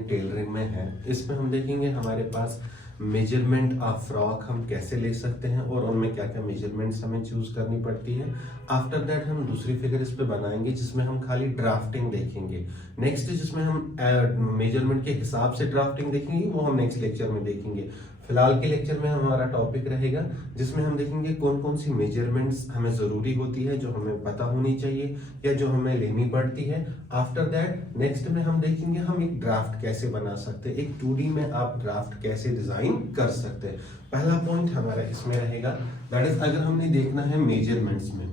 And tailoring में है। इसमें हम देखेंगे हमारे पास मेजरमेंट ऑफ फ्रॉक हम कैसे ले सकते हैं और उनमें क्या क्या मेजरमेंट्स हमें चूज करनी पड़ती है। आफ्टर दैट हम दूसरी फिगर इस पे बनाएंगे जिसमें हम खाली ड्राफ्टिंग देखेंगे। नेक्स्ट जिसमें हम मेजरमेंट के हिसाब से ड्राफ्टिंग देखेंगे वो हम नेक्स्ट लेक्चर में देखेंगे। फिलहाल के लेक्चर में हमारा टॉपिक रहेगा जिसमें हम देखेंगे कौन कौन सी मेजरमेंट्स हमें जरूरी होती है, जो हमें पता होनी चाहिए या जो हमें लेनी पड़ती है। आफ्टर दैट नेक्स्ट में हम देखेंगे हम एक ड्राफ्ट कैसे बना सकते हैं, एक 2D में आप ड्राफ्ट कैसे डिजाइन कर सकते हैं। पहला पॉइंट हमारा इसमें रहेगा दैट इज अगर हमने देखना है मेजरमेंट्स में,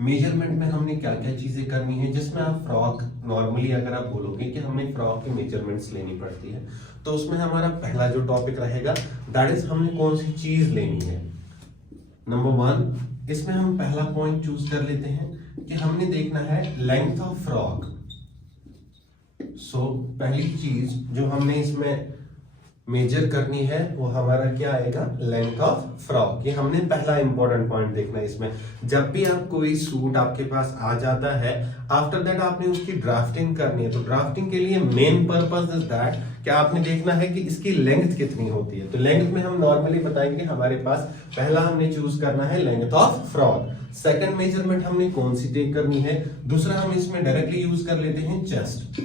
मेजरमेंट में हमने क्या क्या चीजें करनी है, जिसमें आप फ्रॉक नॉर्मली अगर आप बोलोगे कि हमें फ्रॉक के मेजरमेंट्स लेनी पड़ती है तो उसमें हमारा पहला जो टॉपिक रहेगा दैट इज हमने कौन सी चीज लेनी है। नंबर 1 इसमें हम पहला पॉइंट चूज कर लेते हैं कि हमने देखना है लेंथ ऑफ फ्रॉक। सो पहली चीज जो हमने इसमें मेजर करनी है वो हमारा क्या आएगा, लेंथ ऑफ फ्रॉक। ये हमने पहला इंपॉर्टेंट पॉइंट देखना है इसमें। जब भी आप कोई सूट आपके पास आ जाता है आफ्टर दैट आपने उसकी ड्राफ्टिंग करनी है, तो ड्राफ्टिंग के लिए मेन पर्पस इज दैट कि आपने देखना है कि इसकी लेंथ कितनी होती है। तो लेंथ में हम नॉर्मली बताएंगे हमारे पास पहला हमने चूज करना है length of frock. Second measurement हमने कौन सी टेक करनी है, दूसरा हम इसमें डायरेक्टली यूज कर लेते हैं चेस्ट,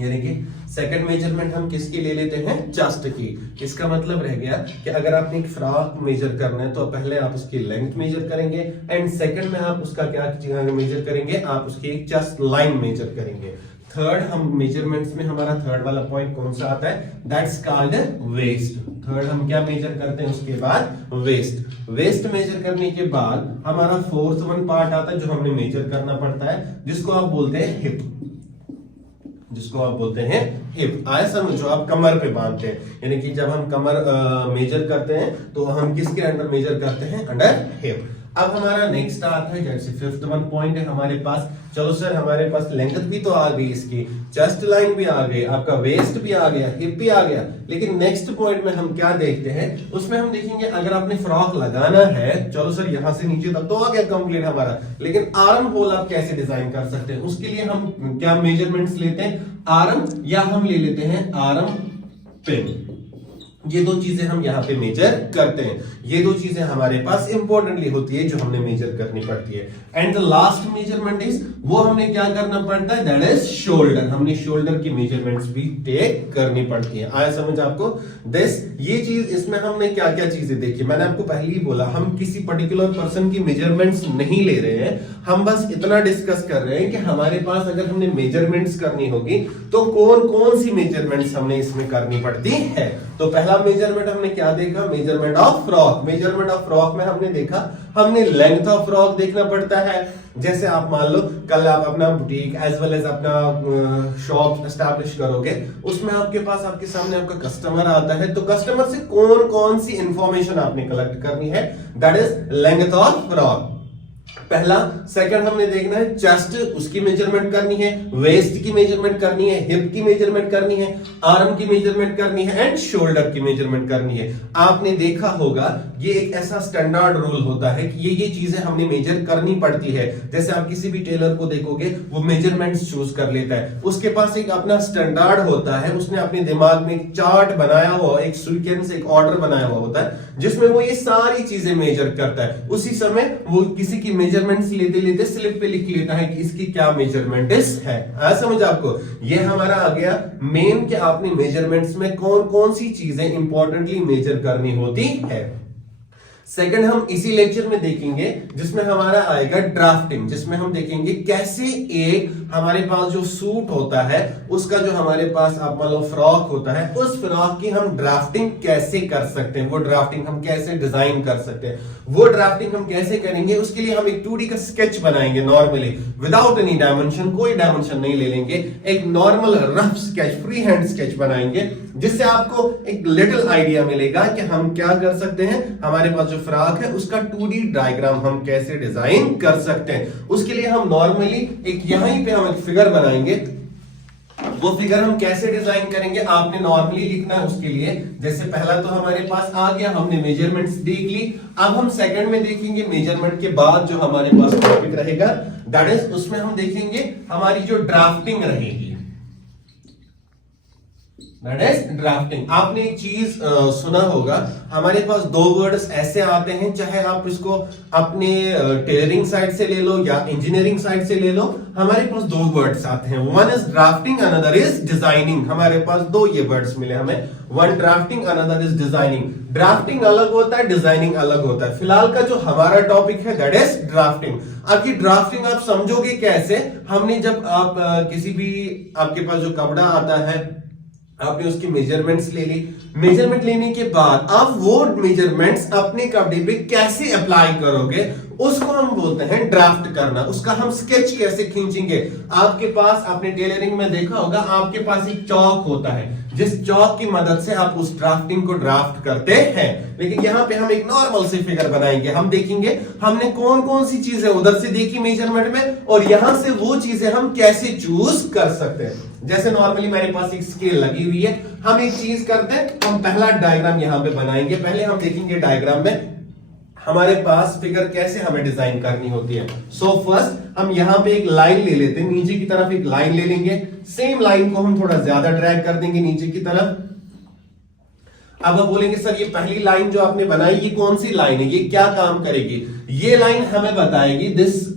यानी कि सेकंड मेजरमेंट हम किसकी ले लेते हैं, चेस्ट की। इसका मतलब रह गया कि अगर आपने एक फ्रॉक मेजर करना है तो पहले आप उसकी लेंथ मेजर करेंगे एंड सेकंड में आप उसका क्या मेजर करेंगे, आप उसकी एक चेस्ट लाइन मेजर करेंगे। थर्ड हम मेजरमेंट्स में हमारा थर्ड वाला पॉइंट कौन सा आता है, दैट्स कॉल्ड वेस्ट। थर्ड हम क्या मेजर करते हैं उसके बाद, वेस्ट। वेस्ट मेजर करने के बाद हमारा फोर्थ वन पार्ट आता है जो हमने मेजर करना पड़ता है, जिसको आप बोलते हैं हिप, जिसको आप बोलते हैं हिप। आए समझो, आप कमर पे बांधते हैं, यानी कि जब हम कमर मेजर करते हैं तो हम किसके अंडर मेजर करते हैं, अंडर हिप। अब हमारा नेक्स्ट आता है जैसे फिफ्थ वन पॉइंट है हमारे पास। चलो सर हमारे पास लेंथ भी तो आ गई, इसकी चेस्ट लाइन भी आ गई, आपका वेस्ट भी आ गया, हिप भी आ गया, लेकिन नेक्स्ट पॉइंट में हम क्या देखते हैं, उसमें हम देखेंगे अगर आपने फ्रॉक लगाना है, चलो सर यहां से नीचे तक तो आ गया कंप्लीट हमारा, लेकिन आर्म होल आप कैसे डिजाइन कर सकते हैं, उसके लिए हम क्या मेजरमेंट्स लेते हैं, आर्म या हम ले लेते हैं आर्म पिन। ये दो चीजें हम यहाँ पे मेजर करते हैं। ये दो चीजें हमारे पास इंपॉर्टेंटली होती है जो हमने मेजर करनी पड़ती है। And the last measurement is, वो हमने क्या करना पड़ता है, दैट इज शोल्डर। हमने शोल्डर की मेजरमेंट्स भी टेक करनी पड़ती है। आया समझ आपको दिस, ये चीज इसमें हमने क्या क्या चीजें देखी, मैंने आपको पहले ही बोला हम किसी पर्टिकुलर पर्सन की मेजरमेंट्स नहीं ले रहे हैं, हम बस इतना डिस्कस कर रहे हैं कि हमारे पास अगर हमने मेजरमेंट्स करनी होगी तो कौन कौन सी मेजरमेंट्स हमने इसमें करनी पड़ती है। तो पहला मेजरमेंट हमने क्या देखा, measurement of frock. Measurement of frock में हमने देखा हमने लेंथ ऑफ फ्रॉक देखना पड़ता है। जैसे आप मान लो कल आप अपना बुटीक एज वेल एज अपना शॉप एस्टैब्लिश करोगे, उसमें आपके पास आपके सामने आपका कस्टमर आता है, तो कस्टमर से कौन कौन सी इंफॉर्मेशन आपने कलेक्ट करनी है, that is length of frock. पहला। सेकंड हमने देखना है चेस्ट, उसकी मेजरमेंट करनी है, वेस्ट की मेजरमेंट करनी है, हिप की मेजरमेंट करनी है, आर्म की मेजरमेंट करनी है एंड शोल्डर की मेजरमेंट करनी है। आपने देखा होगा ये एक ऐसा स्टैंडर्ड रूल होता है कि ये चीजें हमने मेजर करनी पड़ती है। जैसे आप किसी भी टेलर को देखोगे वो मेजरमेंट्स चूज कर लेता है, उसके पास एक अपना स्टैंडर्ड होता है, उसने अपने दिमाग में एक चार्ट बनाया हुआ, एक सीक्वेंस, एक ऑर्डर बनाया हुआ होता है जिसमें वो ये सारी चीजें मेजर करता है। उसी समय वो किसी की मेजरमेंट्स लेते लेते स्लिप पे लिख लेता है कि इसकी क्या मेजरमेंट है। आ समझ आपको, ये हमारा आ गया मेन कि आपने मेजरमेंट्स में कौन कौन सी चीजें इंपॉर्टेंटली मेजर करनी होती है। सेकंड हम इसी लेक्चर में देखेंगे जिसमें हमारा आएगा ड्राफ्टिंग, जिसमें हम देखेंगे कैसे एक हमारे पास जो सूट होता है उसका जो हमारे पास आप मान लो फ्रॉक होता है, उस फ्रॉक की हम ड्राफ्टिंग कैसे कर सकते हैं, वो ड्राफ्टिंग हम कैसे डिजाइन कर सकते हैं, वो ड्राफ्टिंग हम कैसे करेंगे, उसके लिए हम एक 2D का स्केच बनाएंगे नॉर्मली विदाउट एनी डायमेंशन, कोई डायमेंशन नहीं ले लेंगे, एक normal rough sketch, free hand sketch बनाएंगे जिससे आपको एक लिटिल आइडिया मिलेगा कि हम क्या कर सकते हैं, हमारे पास जो फ्रॉक है उसका 2D डायग्राम हम कैसे डिजाइन कर सकते हैं। उसके लिए हम नॉर्मली एक यहीं पे हम एक फिगर बनाएंगे, वो फिगर हम कैसे डिजाइन करेंगे आपने नॉर्मली लिखना है उसके लिए। जैसे पहला तो हमारे पास आ गया, हमने मेजरमेंट्स देख ली, अब हम सेकंड में देखेंगे मेजरमेंट के बाद जो हमारे पास टॉपिक रहेगा दैट इज, उसमें हम देखेंगे हमारी जो ड्राफ्टिंग रहेगी। That is drafting. आपने एक चीज सुना होगा, हमारे पास दो वर्ड्स ऐसे आते हैं, चाहे आप इसको अपने टेलरिंग साइड से ले लो या इंजीनियरिंग साइड से ले लो, हमारे पास दो वर्ड्स आते हैं, one is drafting, another is designing. हमारे पास दो ये वर्ड्स मिले हमें, one drafting, another is designing. Drafting अलग होता है, डिजाइनिंग अलग होता है। फिलहाल का जो हमारा टॉपिक है दैट इज ड्राफ्टिंग। अब ये ड्राफ्टिंग आप समझोगे कैसे? हमने जब आप किसी भी, आपके पास जो कपड़ा आता है, आपने उसकी मेजरमेंट्स ले ली, मेजरमेंट लेने के बाद आप वो मेजरमेंट्स अपने कपड़े पे कैसे अप्लाई करोगे, उसको हम बोलते हैं ड्राफ्ट करना। उसका हम स्केच कैसे खींचेंगे। आपके पास, आपने टेलरिंग में देखा होगा, आपके पास एक चौक होता है, जिस चौक की मदद से आप उस ड्राफ्टिंग को ड्राफ्ट करते हैं। लेकिन यहां पे हम एक नॉर्मल सी फिगर बनाएंगे। हम देखेंगे हमने कौन कौन सी चीजें उधर से देखी मेजरमेंट में, और यहां से वो चीजें हम कैसे चूज कर सकते हैं। जैसे नॉर्मली मेरे पास एक स्केल लगी हुई है, हम एक चीज करते हैं, हम पहला डायग्राम यहां पे बनाएंगे। पहले हम देखेंगे डायग्राम में हमारे पास फिगर कैसे हमें डिजाइन करनी होती है। सो फर्स्ट हम यहां पे एक लाइन ले लेते हैं, नीचे की तरफ एक लाइन ले लेंगे। सेम लाइन को हम थोड़ा ज्यादा ड्रैग कर देंगे नीचे की तरफ। अब आप बोलेंगे सर ये पहली लाइन जो आपने बनाई, ये कौन सी लाइन है, ये क्या काम करेगी? ये लाइन हमें बताएगी दिस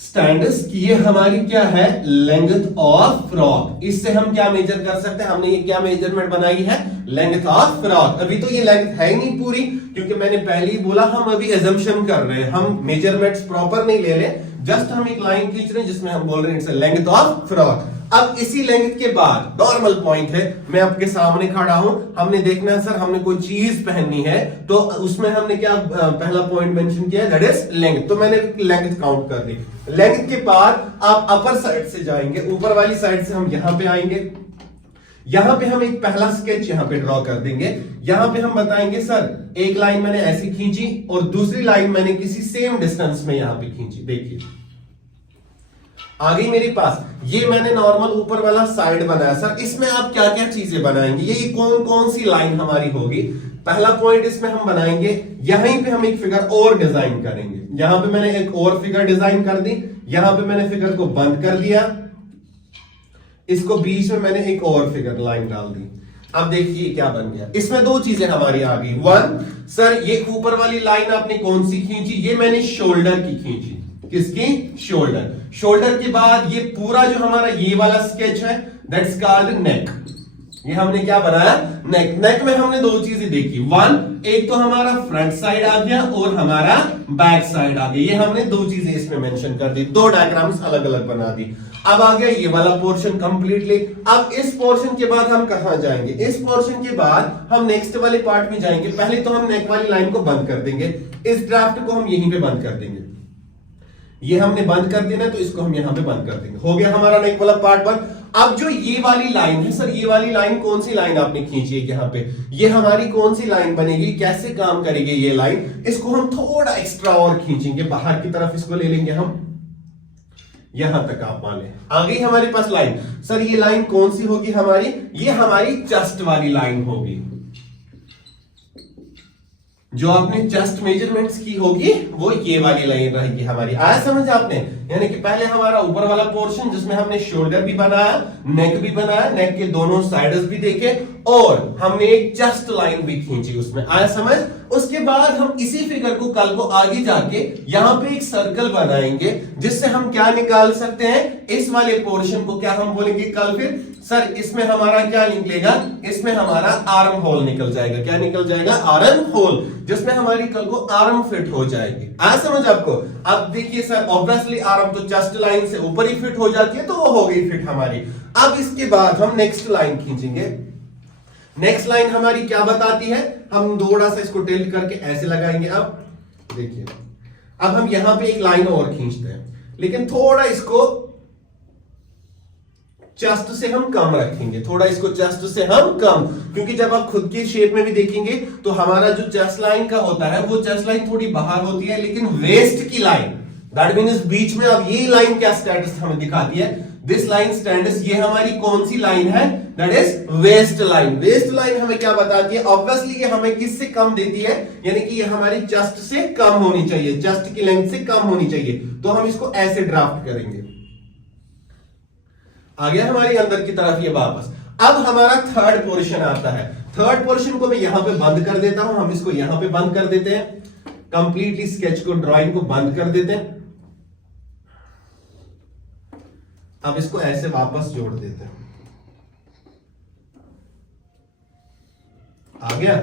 स्टैंडर्ड्स कि ये हमारी क्या है, लेंथ ऑफ फ्रॉक। इससे हम क्या मेजर कर सकते हैं? हमने ये क्या मेजरमेंट बनाई है, लेंथ ऑफ फ्रॉक। अभी तो ये लेंथ है ही नहीं पूरी, क्योंकि मैंने पहले ही बोला हम अभी एजम्पशन कर रहे हैं, हम मेजरमेंट्स प्रॉपर नहीं ले रहे, जस्ट हम एक लाइन खींच रहे हैं जिसमें हम बोल रहे हैं इट्स लेंथ ऑफ फ्रॉक। अब इसी लेंथ के बाद नॉर्मल पॉइंट है, मैं आपके सामने खड़ा हूं, हमने देखना है सर हमने कोई चीज पहननी है, तो उसमें हमने क्या पहला पॉइंट मेंशन किया है, दैट इज लेंथ। तो मैंने लेंथ काउंट कर दी। लेंथ के बाद आप अपर साइड से जाएंगे, ऊपर वाली साइड से हम यहां पे आएंगे। यहां पे हम एक पहला स्केच यहां पे ड्रॉ कर देंगे। यहां पे हम बताएंगे सर एक लाइन मैंने ऐसी खींची और दूसरी लाइन मैंने किसी सेम डिस्टेंस में यहां पे खींची। देखिए आ गई मेरे पास, ये मैंने नॉर्मल ऊपर वाला साइड बनाया। सर इसमें आप क्या क्या चीजें बनाएंगे, ये कौन कौन सी लाइन हमारी होगी? पहला पॉइंट इसमें हम बनाएंगे, यहीं पे हम एक फिगर और डिजाइन करेंगे। यहां पे मैंने एक और फिगर डिजाइन कर दी, यहां पे मैंने फिगर को बंद कर दिया, इसको बीच में मैंने एक और फिगर लाइन डाल दी। अब देखिए क्या बन गया, इसमें दो चीजें हमारी आ गई। वन, सर ये ऊपर वाली लाइन आपने कौन सी खींची, ये मैंने शोल्डर की खींची। किसकी? शोल्डर। शोल्डर के बाद ये पूरा जो हमारा ये वाला स्केच है दैट्स कॉल्ड नेक। ये हमने क्या बनाया, नेक। नेक में हमने दो चीजें देखी, वन, एक तो हमारा फ्रंट साइड आ गया और हमारा बैक साइड आ गया। ये हमने दो चीजें इसमें मेंशन कर दी, दो डायग्राम्स अलग अलग बना दी। अब आ गया ये वाला पोर्शन कंप्लीटली। अब इस पोर्शन के बाद हम कहां जाएंगे? इस पोर्शन के बाद हम नेक्स्ट वाले पार्ट में जाएंगे। पहले तो हम नेक वाली लाइन को बंद कर देंगे, इस ड्राफ्ट को हम यहीं पे बंद कर देंगे। ये हमने बंद कर देना है तो इसको हम यहां पे बंद कर देंगे। हो गया हमारा नेक वाला पार्ट बंद। अब जो ये वाली लाइन है, सर ये वाली लाइन कौन सी लाइन आपने खींची है यहाँ पे, ये हमारी कौन सी लाइन बनेगी, कैसे काम करेगी ये लाइन? इसको हम थोड़ा एक्स्ट्रा और खींचेंगे, बाहर की तरफ इसको ले लेंगे हम, यहां तक आप मान लें। आ गई हमारे पास लाइन। सर ये लाइन कौन सी होगी हमारी? ये हमारी चेस्ट वाली लाइन होगी। जो आपने चेस्ट मेजरमेंट्स की होगी वो ये वाली लाइन रहेगी हमारी। आया समझ आपने? यानी कि पहले हमारा ऊपर वाला पोर्शन जिसमें हमने शोल्डर भी बनाया, नेक भी बनाया, नेक के दोनों साइड्स भी देखे और हमने एक चेस्ट लाइन भी खींची उसमें। आया समझ? उसके बाद हम इसी फिगर को कल को आगे जाके यहां पे एक सर्कल बनाएंगे जिससे हम क्या निकाल सकते हैं, इस वाले पोर्शन को क्या हम बोलेंगे कल फिर, सर इसमें हमारा क्या निकलेगा, इसमें हमारा आर्म होल निकल जाएगा। क्या निकल जाएगा? आर्म होल, जिसमें हमारी कल को आर्म फिट हो जाएगी। आया समझ आपको? अब देखिए सर ऑब्वियसली आर्म तो चेस्ट लाइन से ऊपर ही फिट हो जाती है, तो वो हो गई फिट हमारी। अब इसके बाद हम नेक्स्ट लाइन खींचेंगे। नेक्स्ट लाइन हमारी क्या बताती है, हम थोड़ा सा इसको टिल्ट करके ऐसे लगाएंगे। अब देखिए, अब हम यहां पे एक लाइन और खींचते हैं, लेकिन थोड़ा इसको चेस्ट से हम कम रखेंगे, थोड़ा इसको चेस्ट से हम कम, क्योंकि जब आप खुद की शेप में भी देखेंगे तो हमारा जो चेस्ट लाइन का होता है वो चेस्ट लाइन थोड़ी बाहर होती है, लेकिन वेस्ट की लाइन, दैट मीन्स बीच में, अब ये लाइन क्या स्टेटस हमें दिखाती है, दिस लाइन स्टेटस, ये हमारी कौन सी लाइन है, that is west line. West line हमें क्या बताती है? ऑब्वियसली ये हमें किससे कम देती है, यानी कि ये हमारी चेस्ट से कम होनी चाहिए, चेस्ट की लेंथ से कम होनी चाहिए। तो हम इसको ऐसे ड्राफ्ट करेंगे। आ गया हमारी अंदर की तरफ ये वापस। अब हमारा थर्ड पोर्शन आता है। थर्ड पोर्शन को मैं यहां पे बंद कर देता हूं, हम इसको यहां पे बंद कर देते हैं, कंप्लीटली स्केच को, ड्राइंग को बंद कर देते हैं। अब इसको ऐसे वापस जोड़ देते हैं। आ गया,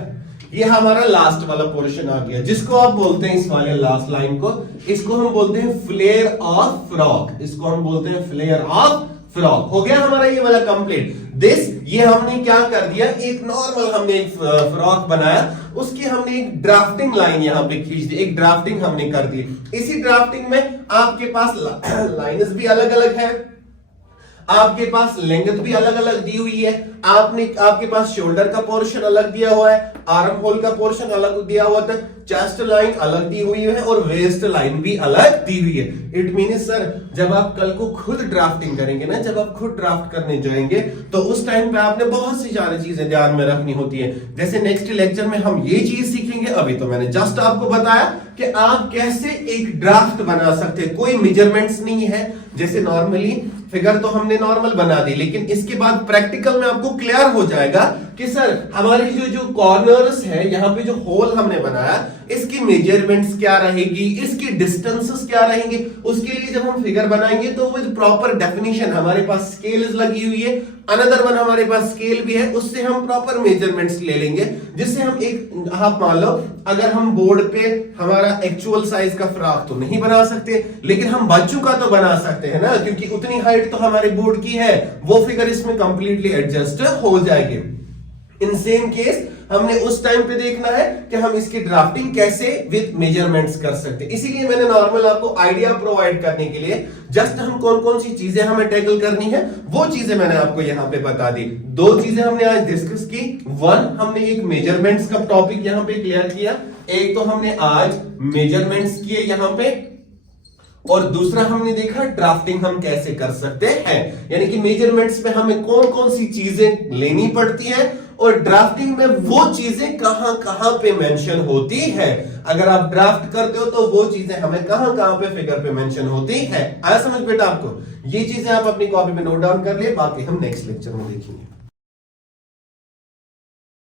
ये हमारा लास्ट वाला पोर्शन आ गया, जिसको आप बोलते हैं, इस वाले लास्ट लाइन को, इसको हम बोलते हैं फ्लेयर ऑफ फ्रॉक। इसको हम बोलते हैं फ्लेयर ऑफ फ्रॉक। हो गया हमारा ये वाला कंप्लीट। दिस, ये हमने क्या कर दिया, एक नॉर्मल हमने एक फ्रॉक बनाया, उसकी हमने एक ड्राफ्टिंग लाइन यहां पे खींच दी, एक ड्राफ्टिंग हमने कर दी। इसी ड्राफ्टिंग में आपके पास लाइन्स भी अलग अलग है, आपके पास लेंथ भी अलग अलग दी हुई है, आपके पास शोल्डर का पोर्शन अलग दिया हुआ है, आर्म होल का पोर्शन अलग दिया हुआ था, चेस्ट लाइन अलग दी हुई है और वेस्ट लाइन भी अलग दी हुई है। इट मीन सर, जब आप कल को खुद ड्राफ्टिंग करेंगे ना, जब आप खुद ड्राफ्ट करने जाएंगे तो उस टाइम पे आपने बहुत सी सारी चीजें ध्यान में रखनी होती है। जैसे नेक्स्ट लेक्चर में हम ये चीज सीखेंगे, अभी तो मैंने जस्ट आपको बताया कि आप कैसे एक ड्राफ्ट बना सकते हैं। कोई मेजरमेंट्स नहीं है, जैसे नॉर्मली फिगर तो हमने नॉर्मल बना दी, लेकिन इसके बाद प्रैक्टिकल में आपको क्लियर हो जाएगा कि सर हमारी जो कॉर्नर्स है, यहाँ पे जो होल हमने बनाया, इसकी मेजरमेंट्स क्या रहेगी, इसकी डिस्टेंसेस क्या रहेंगे। उसके लिए जब हम फिगर बनाएंगे तो विद प्रॉपर डेफिनेशन, हमारे पास स्केल लगी हुई है, अनदर वन हमारे पास स्केल भी है, उससे हम प्रॉपर मेजरमेंट्स ले लेंगे, जिससे हम एक, आप मान लो अगर हम बोर्ड पे हमारा एक्चुअल साइज का फ्रॉक तो नहीं बना सकते, लेकिन हम बच्चों का तो बना सकते हैं ना, क्योंकि उतनी हाइट तो हमारे बोर्ड की है, वो फिगर इसमें कंप्लीटली एडजस्ट हो जाएगी। इन सेम केस हमने उस टाइम पे देखना है कि हम इसकी ड्राफ्टिंग कैसे विद मेजरमेंट्स कर सकते हैं। इसीलिए मैंने नॉर्मल आपको आइडिया प्रोवाइड करने के लिए जस्ट हम कौन कौन सी चीजें हमें टैकल करनी है वो चीजें मैंने आपको यहां पे बता दी। दो चीजें हमने आज डिस्कस की। वन, हमने एक मेजरमेंट्स का टॉपिक यहां पे क्लियर किया। एक तो हमने आज मेजरमेंट्स किए यहां पे, और दूसरा हमने देखा ड्राफ्टिंग हम कैसे कर सकते हैं, यानी कि मेजरमेंट्स में हमें कौन कौन सी चीजें लेनी पड़ती है और ड्राफ्टिंग में वो चीजें कहां कहां पे मेंशन होती है। अगर आप ड्राफ्ट करते हो तो वो चीजें हमें कहां कहां पे फिगर पे मेंशन होती है। आया समझ बेटा आपको? ये चीजें आप अपनी कॉपी में नोट डाउन कर लिए, बाकी हम नेक्स्ट लेक्चर में देखेंगे।